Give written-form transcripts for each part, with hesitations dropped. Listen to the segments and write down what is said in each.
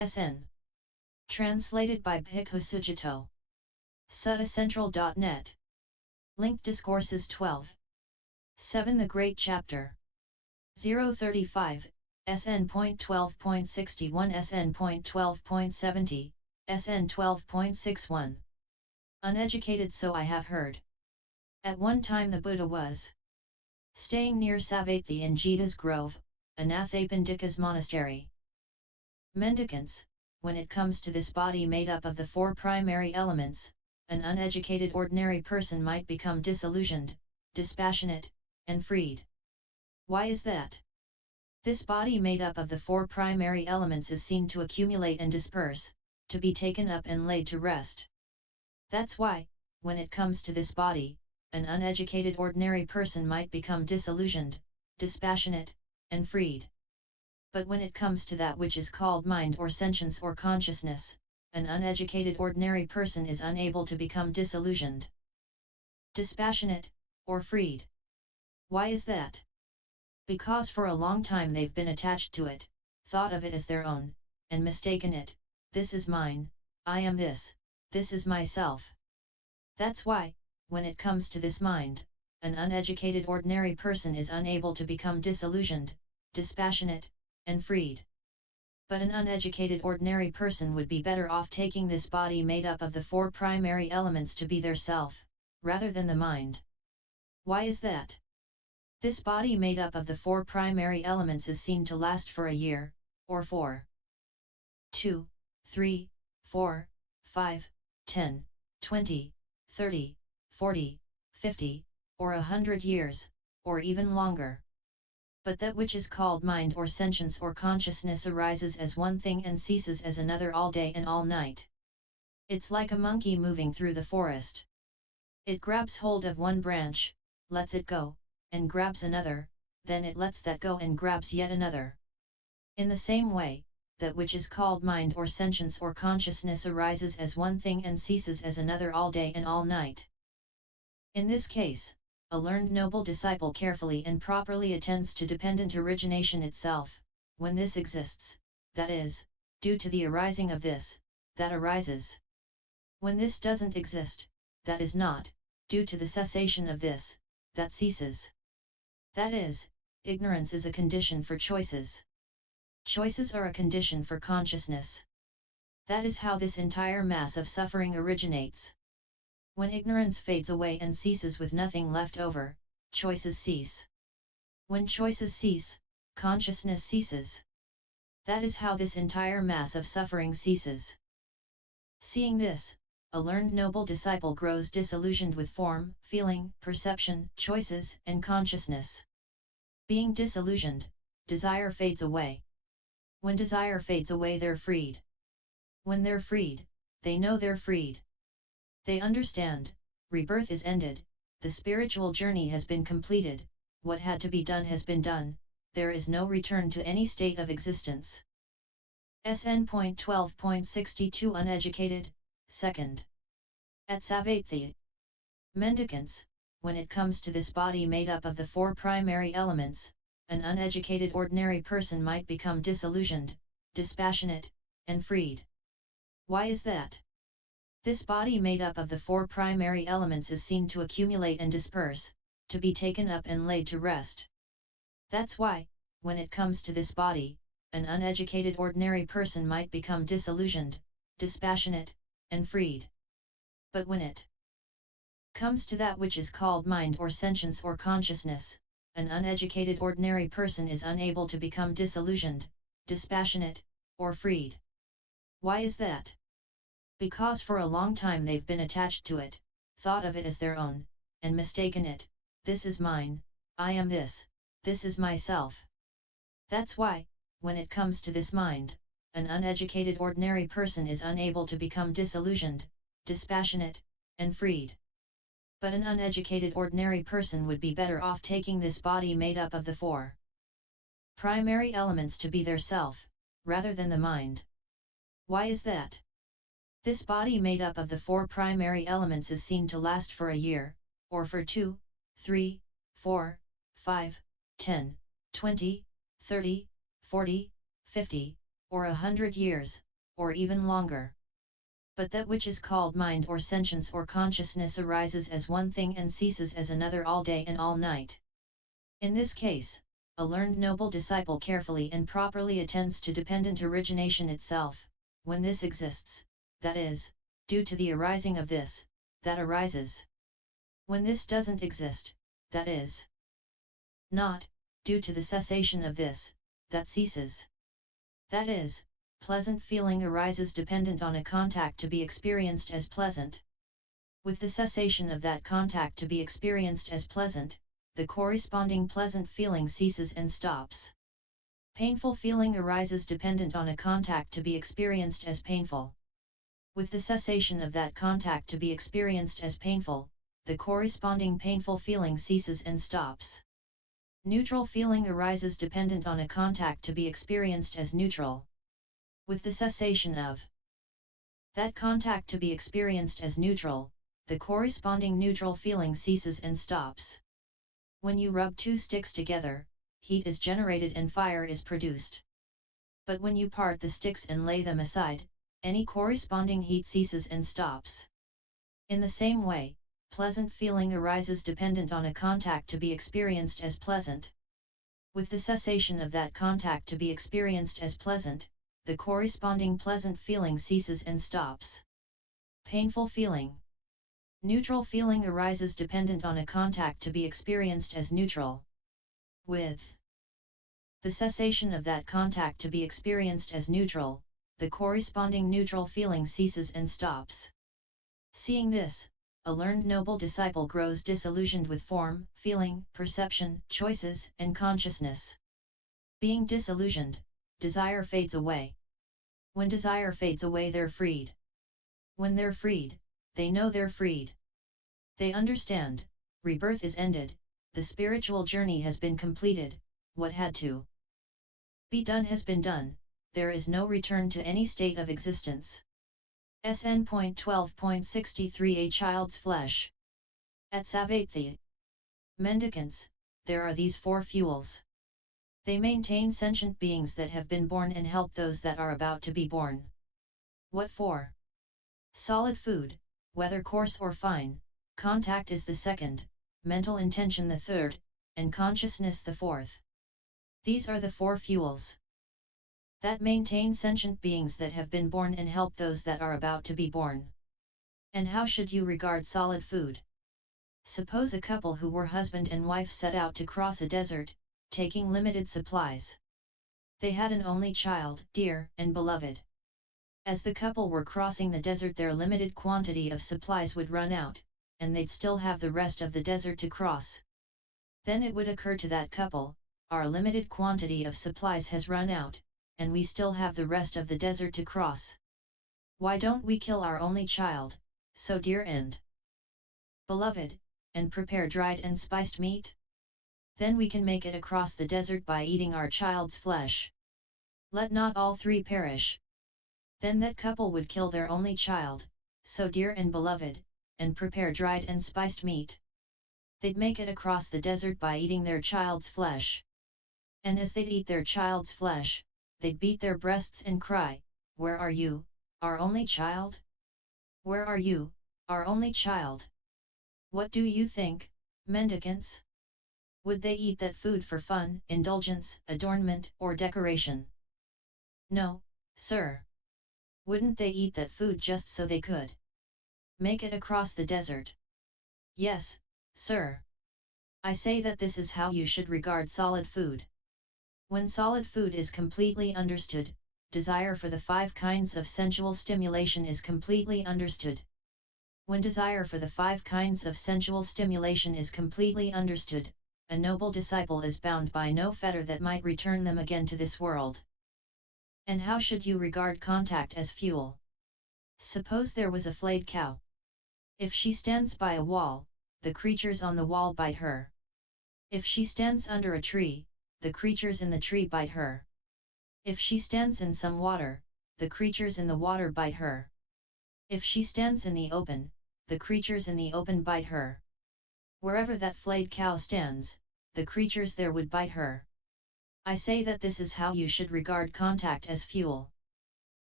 SN. Translated by Bhikkhu Sujato. Suttacentral.net. Link Discourses 12. 7. The Great Chapter. 035, SN.12.61 SN.12.70, SN.12.61. Uneducated, so I have heard. At one time the Buddha was staying near Savatthi in Jeta's grove, Anathapindika's monastery. Mendicants, when it comes to this body made up of the four primary elements, an uneducated ordinary person might become disillusioned, dispassionate, and freed. Why is that? This body made up of the four primary elements is seen to accumulate and disperse, to be taken up and laid to rest. That's why, when it comes to this body, an uneducated ordinary person might become disillusioned, dispassionate, and freed. But when it comes to that which is called mind or sentience or consciousness, an uneducated ordinary person is unable to become disillusioned, dispassionate, or freed. Why is that? Because for a long time they've been attached to it, thought of it as their own, and mistaken it. This is mine, I am this is myself. That's why, when it comes to this mind, an uneducated ordinary person is unable to become disillusioned, dispassionate, and freed. But an uneducated ordinary person would be better off taking this body made up of the four primary elements to be their self, rather than the mind. Why is that? This body made up of the four primary elements is seen to last for a year, or 4, 2, 3, 4, 5, 10, 20, 30, 40, 50, or 100 years, or even longer. But that which is called mind or sentience or consciousness arises as one thing and ceases as another all day and all night. It's like a monkey moving through the forest. It grabs hold of one branch, lets it go, and grabs another, then it lets that go and grabs yet another. In the same way, that which is called mind or sentience or consciousness arises as one thing and ceases as another all day and all night. In this case, a learned noble disciple carefully and properly attends to dependent origination itself, when this exists, that is, due to the arising of this, that arises. When this doesn't exist, that is not, due to the cessation of this, that ceases. That is, ignorance is a condition for choices. Choices are a condition for consciousness. That is how this entire mass of suffering originates. When ignorance fades away and ceases with nothing left over, choices cease. When choices cease, consciousness ceases. That is how this entire mass of suffering ceases. Seeing this, a learned noble disciple grows disillusioned with form, feeling, perception, choices, and consciousness. Being disillusioned, desire fades away. When desire fades away, they're freed. When they're freed, they know they're freed. They understand, rebirth is ended, the spiritual journey has been completed, what had to be done has been done, there is no return to any state of existence. SN.12.62 Uneducated, 2nd. At Savatthi. Mendicants, when it comes to this body made up of the four primary elements, an uneducated ordinary person might become disillusioned, dispassionate, and freed. Why is that? This body made up of the four primary elements is seen to accumulate and disperse, to be taken up and laid to rest. That's why, when it comes to this body, an uneducated ordinary person might become disillusioned, dispassionate, and freed. But when it comes to that which is called mind or sentience or consciousness, an uneducated ordinary person is unable to become disillusioned, dispassionate, or freed. Why is that? Because for a long time they've been attached to it, thought of it as their own, and mistaken it. This is mine, I am this is myself. That's why, when it comes to this mind, an uneducated ordinary person is unable to become disillusioned, dispassionate, and freed. But an uneducated ordinary person would be better off taking this body made up of the four primary elements to be their self, rather than the mind. Why is that? This body made up of the four primary elements is seen to last for a year, or for 2, 3, 4, 5, 10, 20, 30, 40, 50, or 100 years, or even longer. But that which is called mind or sentience or consciousness arises as one thing and ceases as another all day and all night. In this case, a learned noble disciple carefully and properly attends to dependent origination itself, when this exists, that is, due to the arising of this, that arises. When this doesn't exist, that is, not, due to the cessation of this, that ceases. That is, pleasant feeling arises dependent on a contact to be experienced as pleasant. With the cessation of that contact to be experienced as pleasant, the corresponding pleasant feeling ceases and stops. Painful feeling arises dependent on a contact to be experienced as painful. With the cessation of that contact to be experienced as painful, the corresponding painful feeling ceases and stops. Neutral feeling arises dependent on a contact to be experienced as neutral. With the cessation of that contact to be experienced as neutral, the corresponding neutral feeling ceases and stops. When you rub two sticks together, heat is generated and fire is produced. But when you part the sticks and lay them aside, any corresponding heat ceases and stops. In the same way, pleasant feeling arises dependent on a contact to be experienced as pleasant. With the cessation of that contact to be experienced as pleasant, the corresponding pleasant feeling ceases and stops. Painful feeling. Neutral feeling arises dependent on a contact to be experienced as neutral. With the cessation of that contact to be experienced as neutral, the corresponding neutral feeling ceases and stops. Seeing this, a learned noble disciple grows disillusioned with form, feeling, perception, choices, and consciousness. Being disillusioned, desire fades away. When desire fades away, they're freed. When they're freed, they know they're freed. They understand, rebirth is ended, the spiritual journey has been completed, what had to be done has been done, there is no return to any state of existence. SN.12.63 A child's flesh. At Savatthi, Mendicants, there are these four fuels. They maintain sentient beings that have been born and help those that are about to be born. What for? Solid food, whether coarse or fine, contact is the second, mental intention the third, and consciousness the fourth. These are the four fuels that maintain sentient beings that have been born and help those that are about to be born. And how should you regard solid food? Suppose a couple who were husband and wife set out to cross a desert, taking limited supplies. They had an only child, dear and beloved. As the couple were crossing the desert, their limited quantity of supplies would run out, and they'd still have the rest of the desert to cross. Then it would occur to that couple, our limited quantity of supplies has run out, and we still have the rest of the desert to cross. Why don't we kill our only child, so dear and beloved, and prepare dried and spiced meat? Then we can make it across the desert by eating our child's flesh. Let not all three perish. Then that couple would kill their only child, so dear and beloved, and prepare dried and spiced meat. They'd make it across the desert by eating their child's flesh. And as they'd eat their child's flesh, they'd beat their breasts and cry, "Where are you, our only child? Where are you, our only child?" What do you think, mendicants? Would they eat that food for fun, indulgence, adornment, or decoration? No, sir. Wouldn't they eat that food just so they could make it across the desert? Yes, sir. I say that this is how you should regard solid food. When solid food is completely understood, desire for the 5 kinds of sensual stimulation is completely understood. When desire for the 5 kinds of sensual stimulation is completely understood, a noble disciple is bound by no fetter that might return them again to this world. And how should you regard contact as fuel? Suppose there was a flayed cow. If she stands by a wall, the creatures on the wall bite her. If she stands under a tree, the creatures in the tree bite her. If she stands in some water, the creatures in the water bite her. If she stands in the open, the creatures in the open bite her. Wherever that flayed cow stands, the creatures there would bite her. I say that this is how you should regard contact as fuel.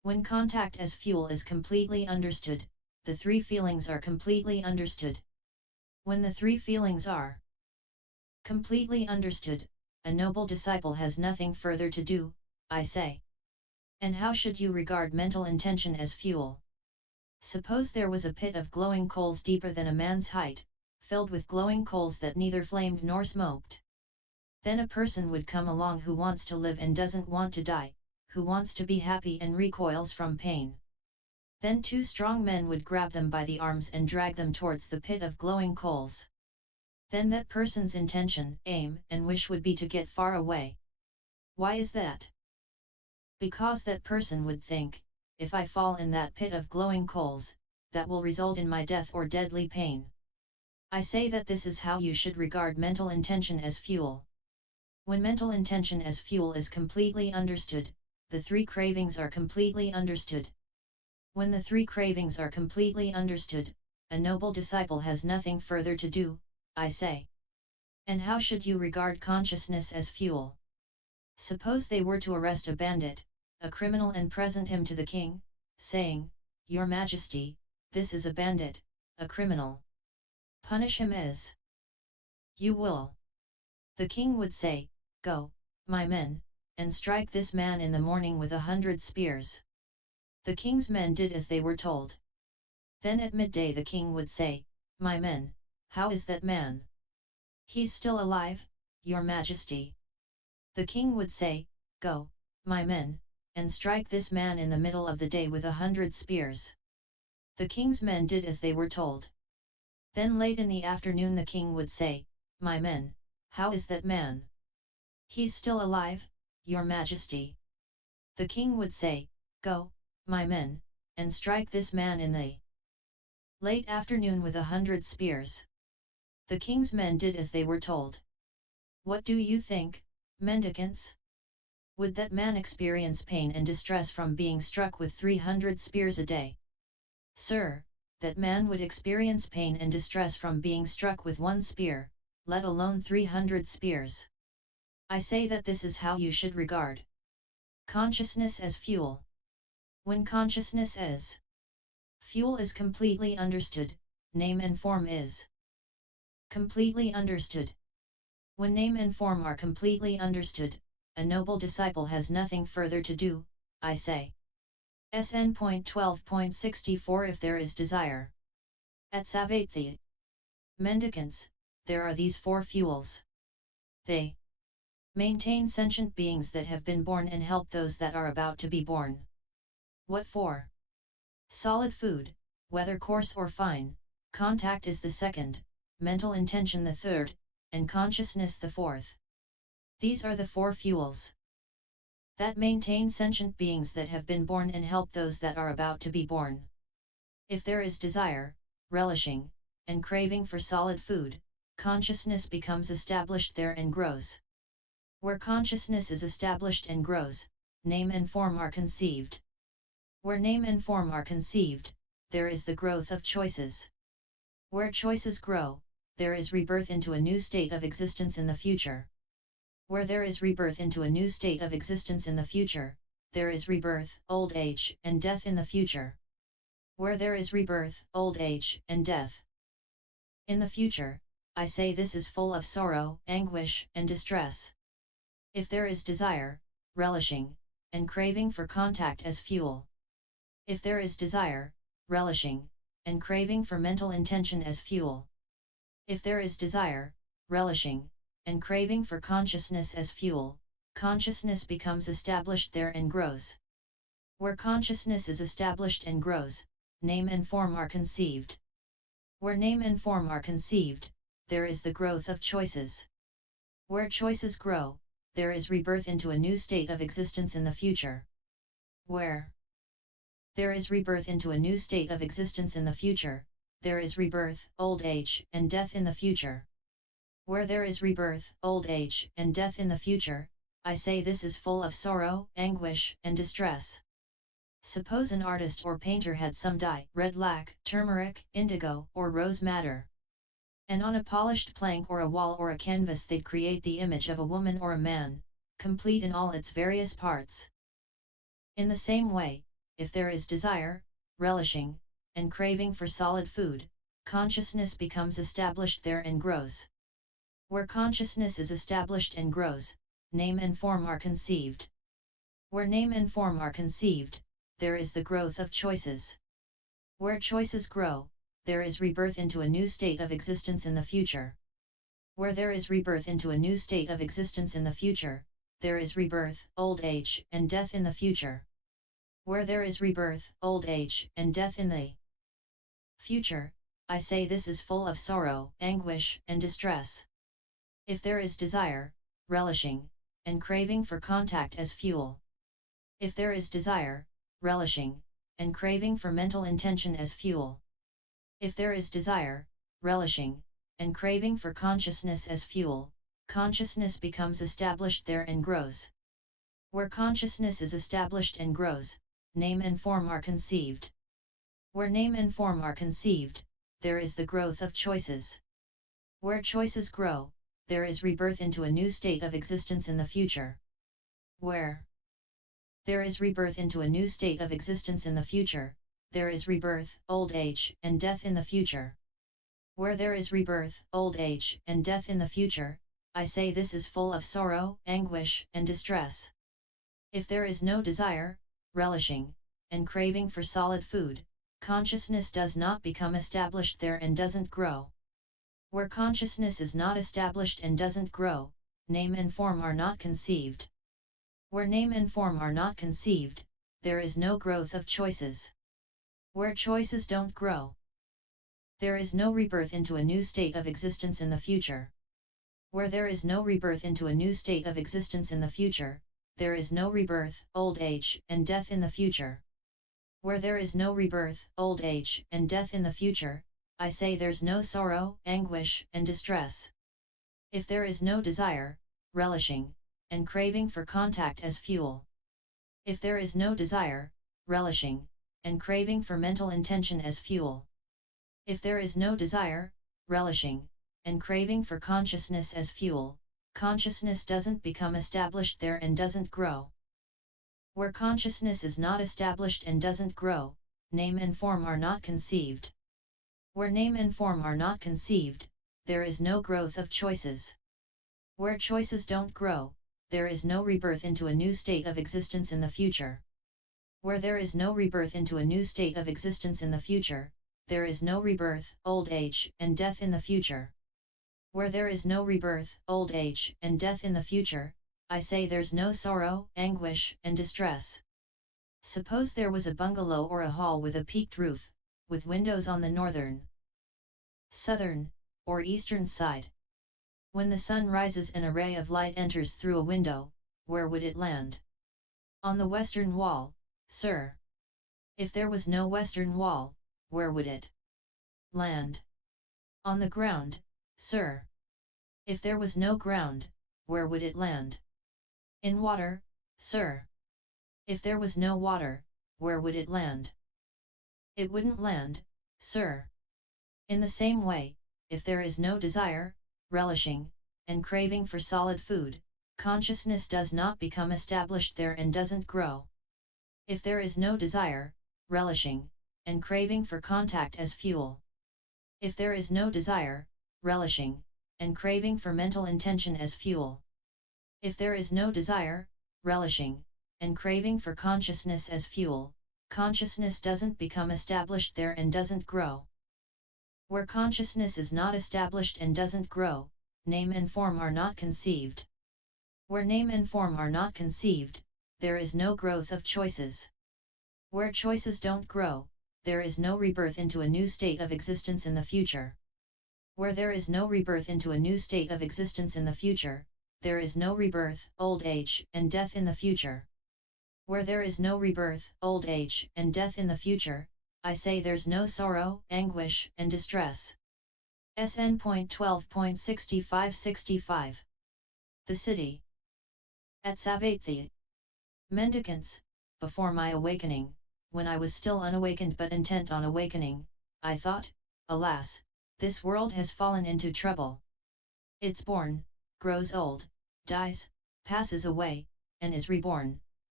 When contact as fuel is completely understood, the three feelings are completely understood. When the three feelings are completely understood, a noble disciple has nothing further to do, I say. And how should you regard mental intention as fuel? Suppose there was a pit of glowing coals deeper than a man's height, filled with glowing coals that neither flamed nor smoked. Then a person would come along who wants to live and doesn't want to die, who wants to be happy and recoils from pain. Then two strong men would grab them by the arms and drag them towards the pit of glowing coals. Then that person's intention, aim, and wish would be to get far away. Why is that? Because that person would think, if I fall in that pit of glowing coals, that will result in my death or deadly pain. I say that this is how you should regard mental intention as fuel. When mental intention as fuel is completely understood, the three cravings are completely understood. When the three cravings are completely understood, a noble disciple has nothing further to do, I say. And how should you regard consciousness as fuel? Suppose they were to arrest a bandit, a criminal, and present him to the king, saying, Your Majesty, this is a bandit, a criminal. Punish him as you will. The king would say, Go, my men, and strike this man in the morning with 100 spears. The king's men did as they were told. Then at midday the king would say, My men, how is that man? He's still alive, Your Majesty. The king would say, Go, my men, and strike this man in the middle of the day with 100 spears. The king's men did as they were told. Then late in the afternoon the king would say, My men, how is that man? He's still alive, Your Majesty. The king would say, Go, my men, and strike this man in the late afternoon with 100 spears. The king's men did as they were told. What do you think, mendicants? Would that man experience pain and distress from being struck with 300 spears a day? Sir, that man would experience pain and distress from being struck with one spear, let alone 300 spears. I say that this is how you should regard consciousness as fuel. When consciousness as fuel is completely understood, name and form is completely understood. When name and form are completely understood, a noble disciple has nothing further to do, I say. SN.12.64 If there is desire. At Savatthi, Mendicants, there are these four fuels. They maintain sentient beings that have been born and help those that are about to be born. What for? Solid food, whether coarse or fine, contact is the second, mental intention the third, and consciousness the fourth. These are the four fuels that maintain sentient beings that have been born and help those that are about to be born. If there is desire, relishing, and craving for solid food, consciousness becomes established there and grows. Where consciousness is established and grows, name and form are conceived. Where name and form are conceived, there is the growth of choices. Where choices grow, there is rebirth into a new state of existence in the future. Where there is rebirth into a new state of existence in the future, there is rebirth, old age, and death in the future. Where there is rebirth, old age, and death in the future, I say this is full of sorrow, anguish, and distress. If there is desire, relishing, and craving for contact as fuel. If there is desire, relishing, and craving for mental intention as fuel. If there is desire, relishing, and craving for consciousness as fuel, consciousness becomes established there and grows. Where consciousness is established and grows, name and form are conceived. Where name and form are conceived, there is the growth of choices. Where choices grow, there is rebirth into a new state of existence in the future. Where there is rebirth into a new state of existence in the future, there is rebirth, old age, and death in the future. Where there is rebirth, old age, and death in the future, I say this is full of sorrow, anguish, and distress. Suppose an artist or painter had some dye, red lac, turmeric, indigo, or rose madder. And on a polished plank or a wall or a canvas they'd create the image of a woman or a man, complete in all its various parts. In the same way, if there is desire, relishing, and craving for solid food, consciousness becomes established there and grows. Where consciousness is established and grows, name and form are conceived. Where name and form are conceived, there is the growth of choices. Where choices grow, there is rebirth into a new state of existence in the future. Where there is rebirth into a new state of existence in the future, there is rebirth, old age, and death in the future. Where there is rebirth, old age, and death in the future, I say this is full of sorrow, anguish, and distress. If there is desire, relishing, and craving for contact as fuel. If there is desire, relishing, and craving for mental intention as fuel. If there is desire, relishing, and craving for consciousness as fuel, consciousness becomes established there and grows. Where consciousness is established and grows, name and form are conceived. Where name and form are conceived, there is the growth of choices. Where choices grow, there is rebirth into a new state of existence in the future. Where there is rebirth into a new state of existence in the future, there is rebirth, old age, and death in the future. Where there is rebirth, old age, and death in the future, I say this is full of sorrow, anguish, and distress. If there is no desire, relishing, and craving for solid food, consciousness does not become established there and doesn't grow. Where consciousness is not established and doesn't grow, name and form are not conceived. Where name and form are not conceived, there is no growth of choices. Where choices don't grow, there is no rebirth into a new state of existence in the future. Where there is no rebirth into a new state of existence in the future, there is no rebirth, old age, and death in the future. Where there is no rebirth, old age, and death in the future, I say there's no sorrow, anguish, and distress. If there is no desire, relishing, and craving for contact as fuel. If there is no desire, relishing, and craving for mental intention as fuel. If there is no desire, relishing, and craving for consciousness as fuel, consciousness doesn't become established there and doesn't grow. Where consciousness is not established and doesn't grow, name and form are not conceived. Where name and form are not conceived, there is no growth of choices. Where choices don't grow, there is no rebirth into a new state of existence in the future. Where there is no rebirth into a new state of existence in the future, there is no rebirth, old age, and death in the future. Where there is no rebirth, old age, and death in the future, I say there's no sorrow, anguish, and distress. Suppose there was a bungalow or a hall with a peaked roof, with windows on the northern, southern, or eastern side. When the sun rises, an ray of light enters through a window, where would it land? On the western wall, sir. If there was no western wall, where would it land? On the ground, sir. If there was no ground, where would it land? In water, sir. If there was no water, where would it land? It wouldn't land, sir. In the same way, if there is no desire, relishing, and craving for solid food, consciousness does not become established there and doesn't grow. If there is no desire, relishing, and craving for contact as fuel. If there is no desire, relishing, and craving for mental intention as fuel. If there is no desire, relishing, and craving for consciousness as fuel, consciousness doesn't become established there and doesn't grow. Where consciousness is not established and doesn't grow, name and form are not conceived. Where name and form are not conceived, there is no growth of choices. Where choices don't grow, there is no rebirth into a new state of existence in the future. Where there is no rebirth into a new state of existence in the future, there is no rebirth, old age, and death in the future. Where there is no rebirth, old age, and death in the future, I say there's no sorrow, anguish, and distress. SN.12.65-65. The City. At Savatthi. Mendicants, before my awakening, when I was still unawakened but intent on awakening, I thought, alas, this world has fallen into trouble. It's born, grows old, dies, passes away, and is reborn,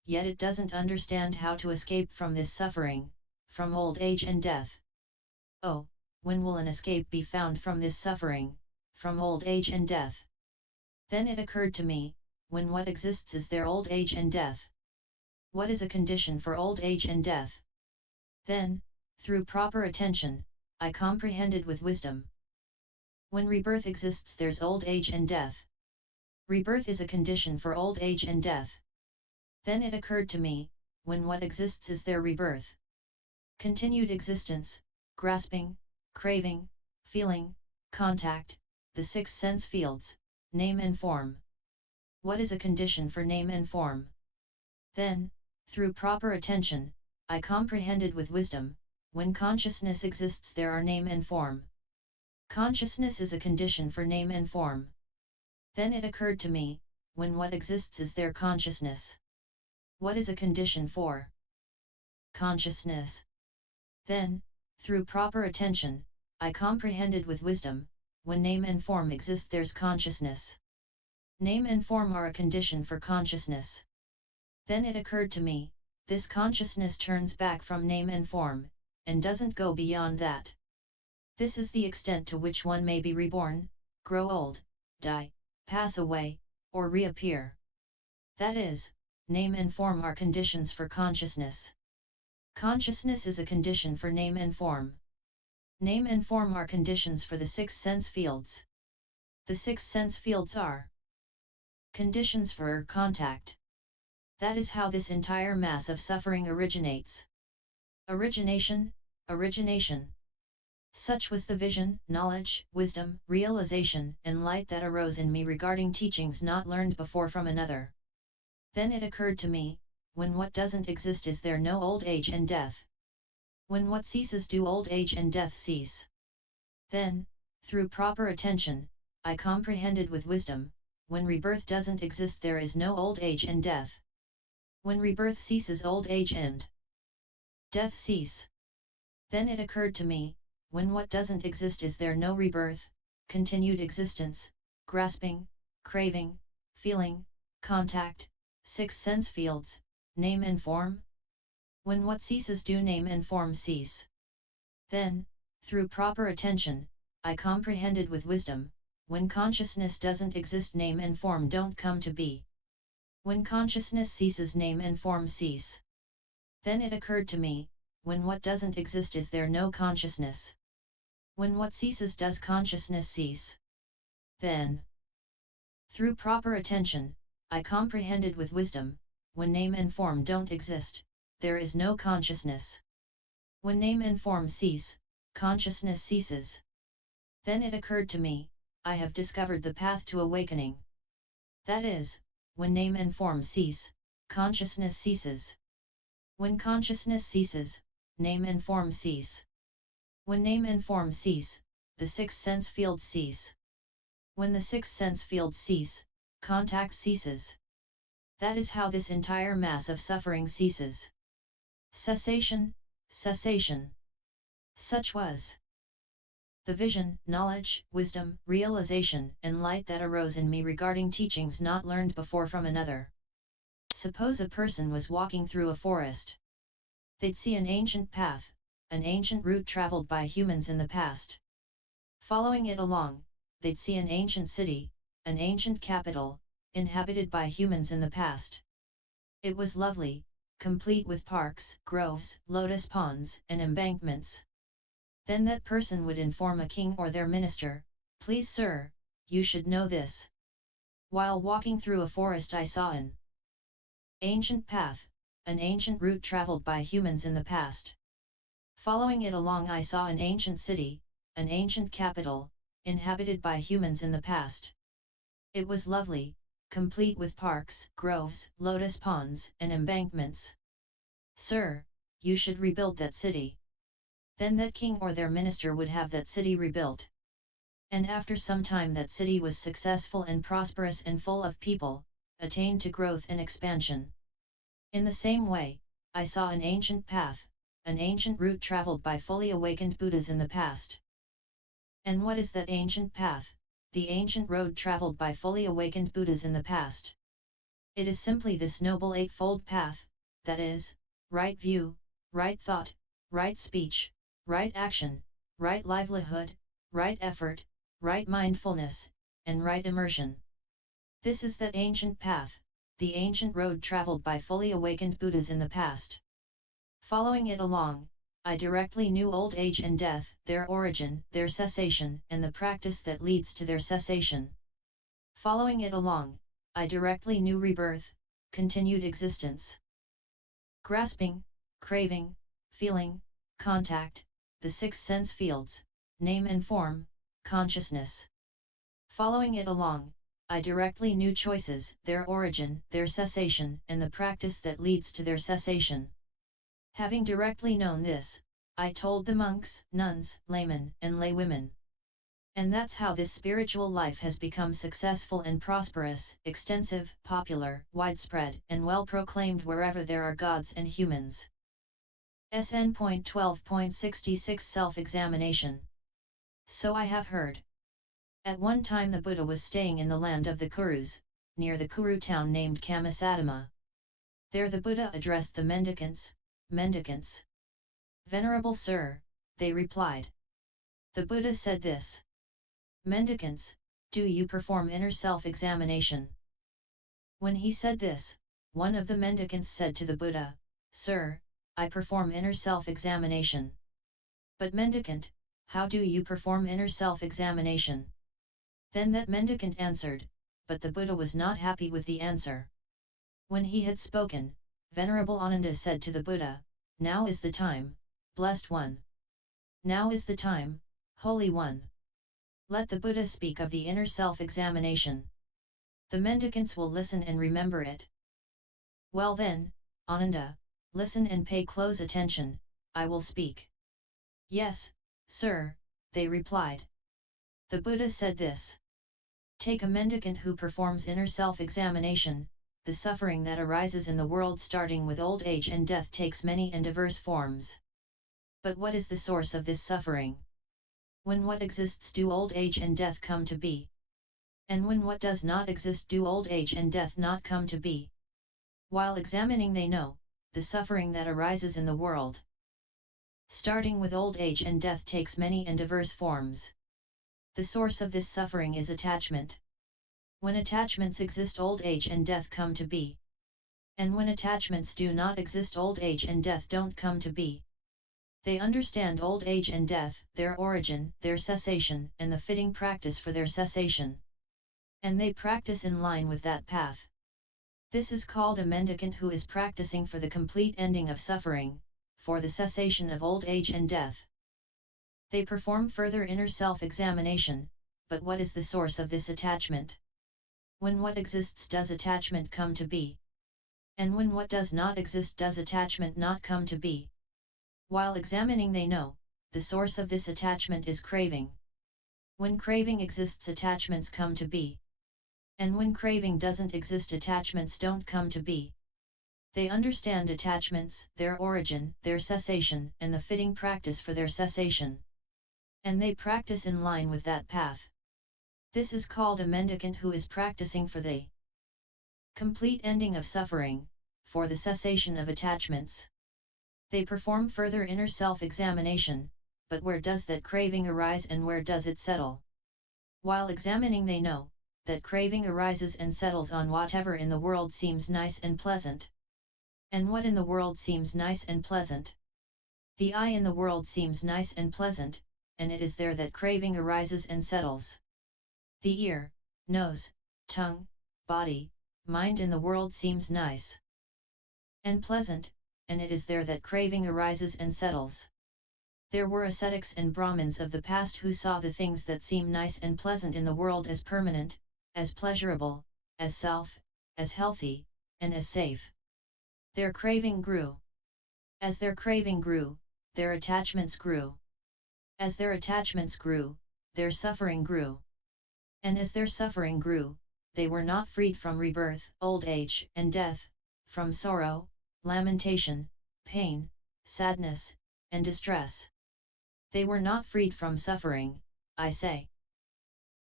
yet it doesn't understand how to escape from this suffering, from old age and death. Oh, when will an escape be found from this suffering, from old age and death? Then it occurred to me, when what exists is their old age and death. What is a condition for old age and death? Then, through proper attention, I comprehended with wisdom. When rebirth exists, there's old age and death. Rebirth is a condition for old age and death. Then it occurred to me, when what exists is their rebirth. Continued existence, grasping, craving, feeling, contact, the six sense fields, name and form. What is a condition for name and form? Then, through proper attention, I comprehended with wisdom, when consciousness exists there are name and form. Consciousness is a condition for name and form. Then it occurred to me, when what exists is their consciousness. What is a condition for consciousness? Then, through proper attention, I comprehended with wisdom, when name and form exist there's consciousness. Name and form are a condition for consciousness. Then it occurred to me, this consciousness turns back from name and form, and doesn't go beyond that. This is the extent to which one may be reborn, grow old, die, pass away, or reappear. That is, name and form are conditions for consciousness. Consciousness is a condition for name and form. Name and form are conditions for the six sense fields. The six sense fields are conditions for contact. That is how this entire mass of suffering originates. Origination, origination. Such was the vision, knowledge, wisdom, realization, and light that arose in me regarding teachings not learned before from another. Then it occurred to me, when what doesn't exist is there no old age and death. When what ceases do old age and death cease. Then, through proper attention, I comprehended with wisdom, when rebirth doesn't exist there is no old age and death. When rebirth ceases old age and death cease. Then it occurred to me, when what doesn't exist is there no rebirth, continued existence, grasping, craving, feeling, contact, six sense fields, name and form? When what ceases do name and form cease. Then, through proper attention, I comprehended with wisdom, when consciousness doesn't exist name and form don't come to be. When consciousness ceases name and form cease. Then it occurred to me, when what doesn't exist is there no consciousness. When what ceases does consciousness cease. Then, through proper attention, I comprehended with wisdom, when name and form don't exist, there is no consciousness. When name and form cease, consciousness ceases. Then it occurred to me, I have discovered the path to awakening. That is, when name and form cease, consciousness ceases. When consciousness ceases, name and form cease. When name and form cease, the six sense fields cease. When the six sense fields cease, contact ceases. That is how this entire mass of suffering ceases. Cessation, cessation. Such was the vision, knowledge, wisdom, realization, and light that arose in me regarding teachings not learned before from another. Suppose a person was walking through a forest. They'd see an ancient path, an ancient route traveled by humans in the past. Following it along, they'd see an ancient city, an ancient capital, inhabited by humans in the past. It was lovely, complete with parks, groves, lotus ponds, and embankments. Then that person would inform a king or their minister, "Please sir, you should know this. While walking through a forest I saw an ancient path, an ancient route traveled by humans in the past. Following it along I saw an ancient city, an ancient capital, inhabited by humans in the past. It was lovely, complete with parks, groves, lotus ponds, and embankments. Sir, you should rebuild that city." Then that king or their minister would have that city rebuilt. And after some time that city was successful and prosperous and full of people, attained to growth and expansion. In the same way, I saw an ancient path, an ancient route traveled by fully awakened Buddhas in the past. And what is that ancient path, the ancient road traveled by fully awakened Buddhas in the past? It is simply this noble eightfold path, that is, right view, right thought, right speech, right action, right livelihood, right effort, right mindfulness, and right immersion. This is that ancient path, the ancient road traveled by fully awakened Buddhas in the past. Following it along, I directly knew old age and death, their origin, their cessation, and the practice that leads to their cessation. Following it along, I directly knew rebirth, continued existence. Grasping, craving, feeling, contact, the six sense fields, name and form, consciousness. Following it along, I directly knew choices, their origin, their cessation, and the practice that leads to their cessation. Having directly known this, I told the monks, nuns, laymen, and laywomen. And that's how this spiritual life has become successful and prosperous, extensive, popular, widespread, and well proclaimed wherever there are gods and humans. SN.12.66 Self-examination. So I have heard. At one time the Buddha was staying in the land of the Kurus, near the Kuru town named Kamasadama. There the Buddha addressed the mendicants, Mendicants. Venerable Sir, they replied. The Buddha said this. Mendicants, do you perform inner self-examination? When he said this, one of the mendicants said to the Buddha, Sir, I perform inner self-examination. But mendicant, how do you perform inner self-examination? Then that mendicant answered, but the Buddha was not happy with the answer. When he had spoken, Venerable Ananda said to the Buddha, Now is the time, Blessed One. Now is the time, Holy One. Let the Buddha speak of the inner self-examination. The mendicants will listen and remember it. Well then, Ananda, listen and pay close attention, I will speak. Yes, sir, they replied. The Buddha said this. Take a mendicant who performs inner self-examination. The suffering that arises in the world starting with old age and death takes many and diverse forms. But what is the source of this suffering? When what exists do old age and death come to be? And when what does not exist do old age and death not come to be? While examining they know, the suffering that arises in the world. Starting with old age and death takes many and diverse forms. The source of this suffering is attachment. When attachments exist old age and death come to be. And when attachments do not exist old age and death don't come to be. They understand old age and death, their origin, their cessation, and the fitting practice for their cessation. And they practice in line with that path. This is called a mendicant who is practicing for the complete ending of suffering, for the cessation of old age and death. They perform further inner self-examination, but what is the source of this attachment? When what exists does attachment come to be? And when what does not exist does attachment not come to be? While examining they know, the source of this attachment is craving. When craving exists attachments come to be. And when craving doesn't exist attachments don't come to be. They understand attachments, their origin, their cessation, and the fitting practice for their cessation. And they practice in line with that path. This is called a mendicant who is practicing for the complete ending of suffering, for the cessation of attachments. They perform further inner self-examination, but where does that craving arise and where does it settle? While examining they know, that craving arises and settles on whatever in the world seems nice and pleasant. And what in the world seems nice and pleasant? The eye in the world seems nice and pleasant, and it is there that craving arises and settles. The ear, nose, tongue, body, mind in the world seems nice and pleasant, and it is there that craving arises and settles. There were ascetics and Brahmins of the past who saw the things that seem nice and pleasant in the world as permanent, as pleasurable, as self, as healthy, and as safe. Their craving grew. As their craving grew, their attachments grew. As their attachments grew, their suffering grew. And as their suffering grew, they were not freed from rebirth, old age, and death, from sorrow, lamentation, pain, sadness, and distress. They were not freed from suffering, I say.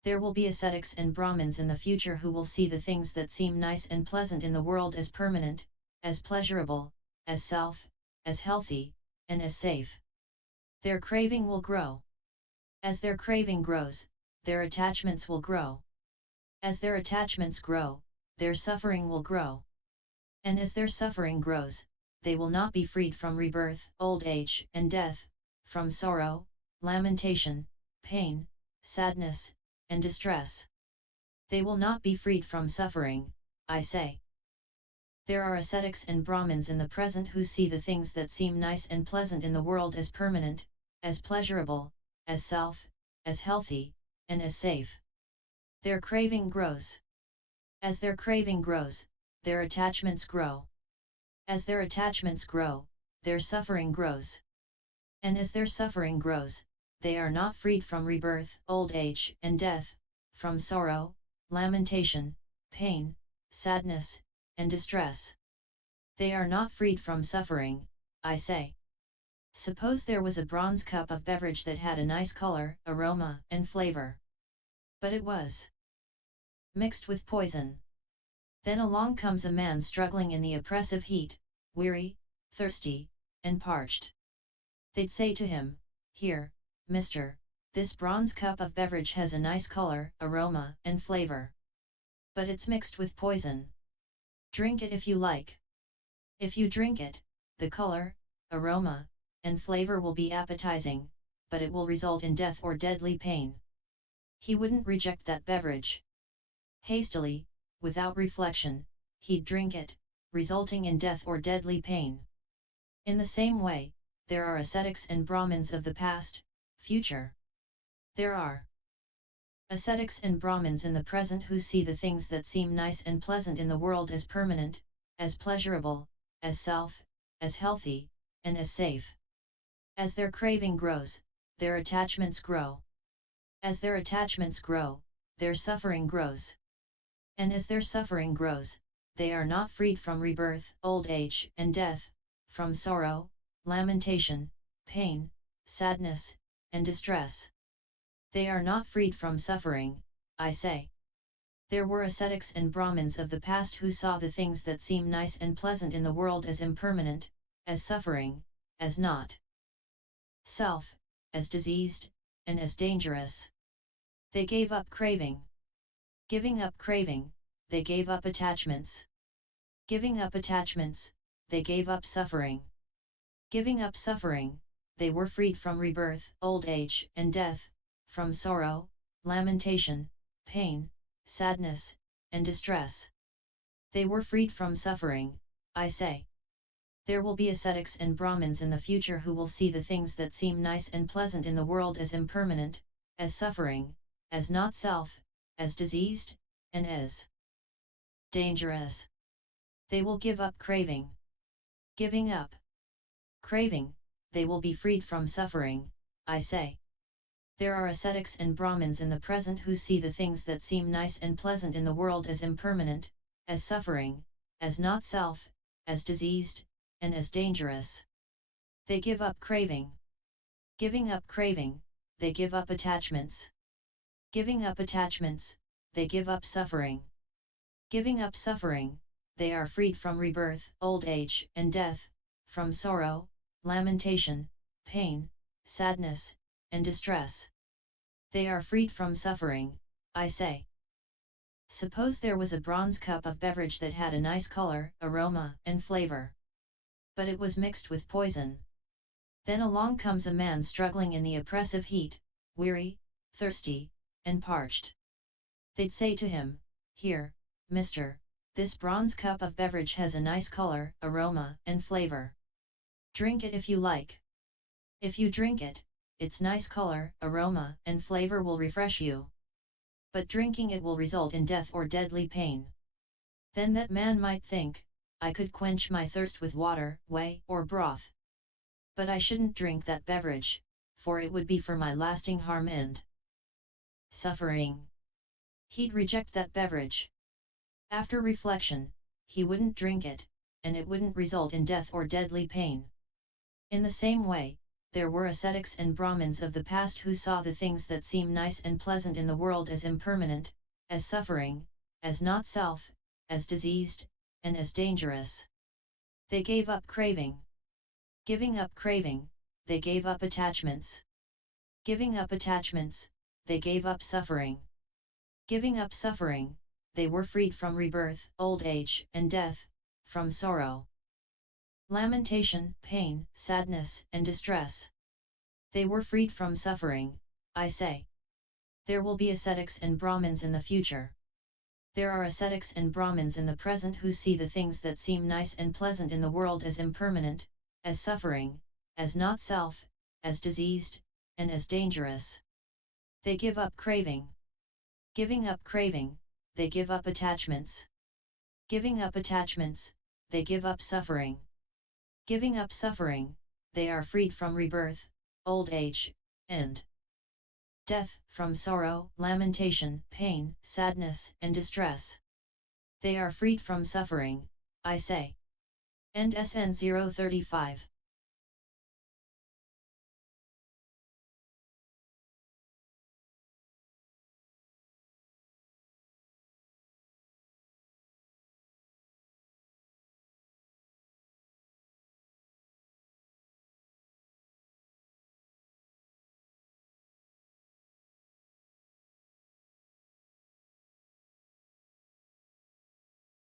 There will be ascetics and Brahmins in the future who will see the things that seem nice and pleasant in the world as permanent, as pleasurable, as self, as healthy, and as safe. Their craving will grow. As their craving grows, their attachments will grow. As their attachments grow, their suffering will grow. And as their suffering grows, they will not be freed from rebirth, old age, and death, from sorrow, lamentation, pain, sadness, and distress. They will not be freed from suffering, I say. There are ascetics and Brahmins in the present who see the things that seem nice and pleasant in the world as permanent, as pleasurable, as self, as healthy, and as safe. Their craving grows. As their craving grows, their attachments grow. As their attachments grow, their suffering grows. And as their suffering grows, they are not freed from rebirth, old age, and death, from sorrow, lamentation, pain, sadness, and distress. They are not freed from suffering, I say. Suppose there was a bronze cup of beverage that had a nice color, aroma, and flavor. But it was mixed with poison. Then along comes a man struggling in the oppressive heat, weary, thirsty, and parched. They'd say to him, "Here, mister, this bronze cup of beverage has a nice color, aroma, and flavor. But it's mixed with poison. Drink it if you like. If you drink it, the color, aroma, and flavor will be appetizing, but it will result in death or deadly pain." He wouldn't reject that beverage. Hastily, without reflection, he'd drink it, resulting in death or deadly pain. In the same way, there are ascetics and Brahmins of the past, future. There are ascetics and Brahmins in the present who see the things that seem nice and pleasant in the world as permanent, as pleasurable, as self, as healthy, and as safe. As their craving grows, their attachments grow. As their attachments grow, their suffering grows. And as their suffering grows, they are not freed from rebirth, old age, and death, from sorrow, lamentation, pain, sadness, and distress. They are not freed from suffering, I say. There were ascetics and Brahmins of the past who saw the things that seem nice and pleasant in the world as impermanent, as suffering, as not self, as diseased, and as dangerous. They gave up craving. Giving up craving, they gave up attachments. Giving up attachments, they gave up suffering. Giving up suffering, they were freed from rebirth, old age, and death, from sorrow, lamentation, pain, sadness, and distress. They were freed from suffering, I say. There will be ascetics and Brahmins in the future who will see the things that seem nice and pleasant in the world as impermanent, as suffering, as not self, as diseased, and as dangerous. They will give up craving. Giving up craving, they will be freed from suffering, I say. There are ascetics and Brahmins in the present who see the things that seem nice and pleasant in the world as impermanent, as suffering, as not self, as diseased, and as dangerous. They give up craving. Giving up craving, they give up attachments. Giving up attachments, they give up suffering. Giving up suffering, they are freed from rebirth, old age, and death, from sorrow, lamentation, pain, sadness, and distress. They are freed from suffering, I say. Suppose there was a bronze cup of beverage that had a nice color, aroma, and flavor. But it was mixed with poison. Then along comes a man struggling in the oppressive heat, weary, thirsty, and parched. They'd say to him, "Here, mister, this bronze cup of beverage has a nice color, aroma, and flavor. Drink it if you like. If you drink it, its nice color, aroma, and flavor will refresh you. But drinking it will result in death or deadly pain." Then that man might think, "I could quench my thirst with water, whey, or broth. But I shouldn't drink that beverage, for it would be for my lasting harm and suffering." He'd reject that beverage. After reflection, he wouldn't drink it, and it wouldn't result in death or deadly pain. In the same way, there were ascetics and Brahmins of the past who saw the things that seem nice and pleasant in the world as impermanent, as suffering, as not self, as diseased, and as dangerous. They gave up craving. Giving up craving, they gave up attachments. Giving up attachments, they gave up suffering. Giving up suffering, they were freed from rebirth, old age, and death, from sorrow, lamentation, pain, sadness, and distress. They were freed from suffering, I say. There will be ascetics and Brahmins in the future. There are ascetics and Brahmins in the present who see the things that seem nice and pleasant in the world as impermanent, as suffering, as not self, as diseased, and as dangerous. They give up craving. Giving up craving, they give up attachments. Giving up attachments, they give up suffering. Giving up suffering, they are freed from rebirth, old age, and death, from sorrow, lamentation, pain, sadness, and distress. They are freed from suffering, I say. End SN 035.